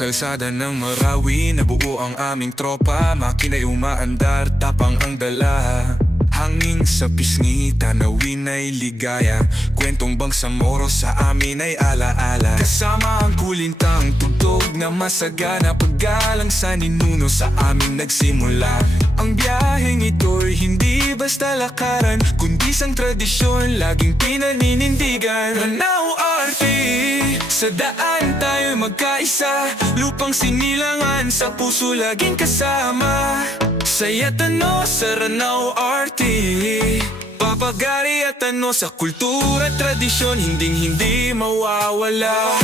kalsada ng Marawi, nabuo ang aming tropa. Makina'y umaandar, tapang ang dala. Hangin sa pisngi, tanawin ay ligaya. Kwentong Bangsamoro sa amin ay alaala. Kasama ang kulintang tugtog na masagana. Paggalang sa ninuno sa amin nagsimula. Ang biyaheng ito'y hindi basta lakaran, kundi isang tradisyon laging pinaninindigan. Ranao Arti, sa daan tayo magkaisa. Lupang sinilangan, sa puso laging kasama. Saya't ano sa Ranao Arti, papagari at ano sa kultura at tradisyon, hinding-hindi mawawala.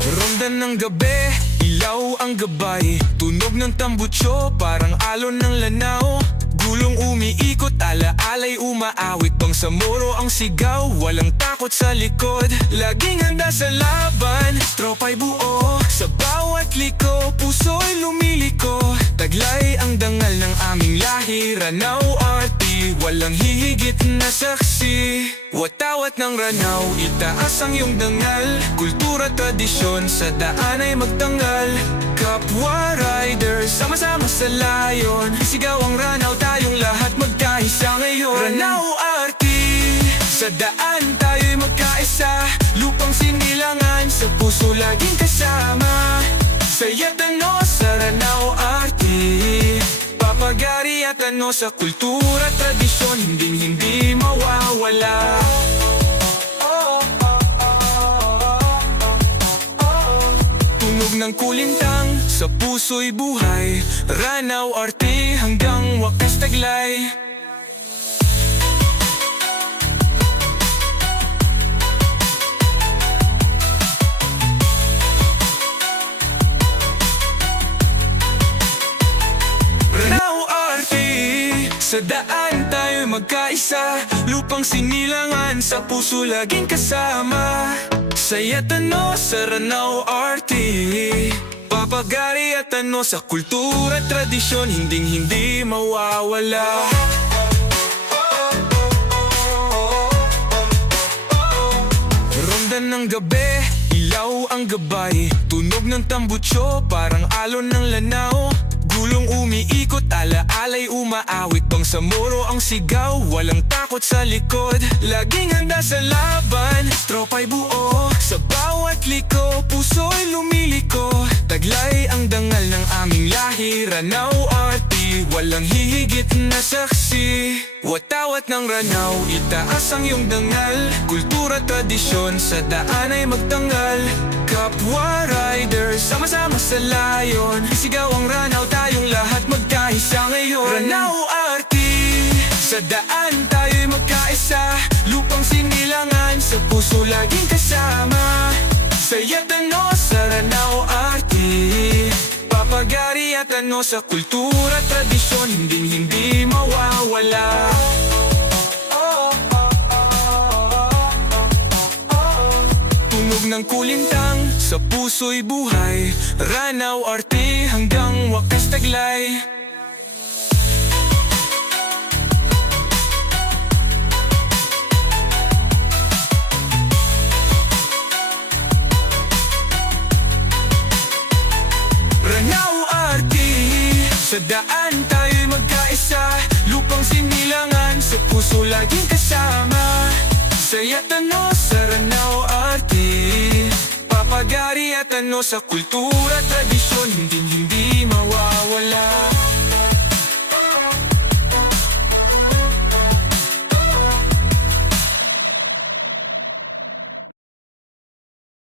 Ronda ng gabi, ilaw ang gabay. Tunog ng tambutso, parang alon ng Lanao. Gulong umiikot, alaalay umaawit. Bangsamoro ang sigaw, walang takot sa likod. Laging handa sa laban, tropa'y buo. Sa bawat liko, puso'y lumiliko. Taglay ang dangal ng aming lahi. Ranao Arti, walang hihigit na saksi. Watawat ng Ranao, itaas ang iyong dangal. Kultura, tradisyon, sa daan ay magtanggal. Kapwa riders, sama-sama sa layon. Sigaw ang Ranao, tayong lahat magkaisa ngayon. Ranao Arti, sa daan tayo'y magkaisa. Lupang sinilangan, sa puso laging kasama. Saya't ano sa Ranao Arti, papagari at ano sa kultura, tradisyon, hinding-hindi mawawala. Tunog ng kulintang, sa puso'y buhay. Ranao Arti, hanggang wakas taglay. Ranao Arti, sa daan tayo magkaisa. Lupang sinilangan, sa puso laging kasama. Saya't ano sa Ranao Arti, papagari at ano sa kultura, tradisyon, hinding-hindi mawawala. Ronda ng gabi, ilaw ang gabay. Tunog ng tambutso, parang alon ng Lanao. Gulong umiikot, alaalay umaawit. Bangsamoro ang sigaw, walang takot sa likod. Laging handa sa laban, tropa'y buo. Sa bawat liko, puso'y lumiliko. Taglay ang dangal ng aming lahi. Ranao Arti, walang hihigit na saksi. Watawat ng Ranao, itaas ang iyong dangal. Kultura, tradisyon, sa daan ay magtanggal. Kapwa riders, sama-sama sa layon. Sigaw ang Ranao, tayong lahat magkaisa ngayon. Ranao Arti, sa daan tayo'y magkaisa. Lupang sinilangan, sa puso laging kasama. Saya't ano sa Ranao Arti, papagari at ano sa kultura, tradisyon, hinding-hindi mawawala. Tunog ng kulintang, sa puso'y buhay. Ranao Arti, hanggang wakas taglay. Ranao Arti, sa daan tayo'y magkaisa. Lupang sinilangan, sa puso laging kasama. Saya't ano sa Ranao Arti, papagari at ano sa kultura, tradisyon, hindi